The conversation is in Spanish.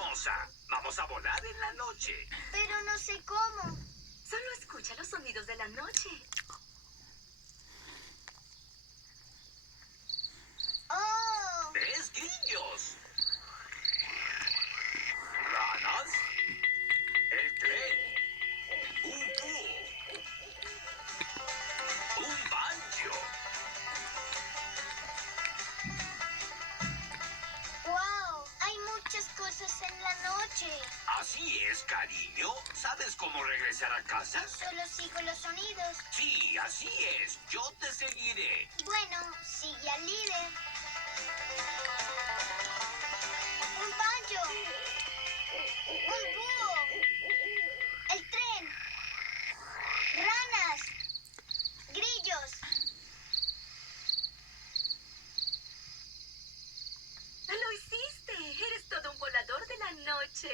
hermosa. Vamos a volar en la noche. Pero no sé cómo. Solo escucha los sonidos de la noche. ¡Oh! ¿Ves grillos? Ranas. El tren. Un búho. Un banjo. ¡Wow! Hay muchas cosas en la noche. Así es, cariño. ¿Sabes cómo regresar a casa? Solo sigo los sonidos. Sí, así es. Yo te seguiré. Bueno, sigue al líder. Un banjo. Un búho. El tren. Ranas. Grillos. ¡Lo hiciste! Eres todo un volador de la noche.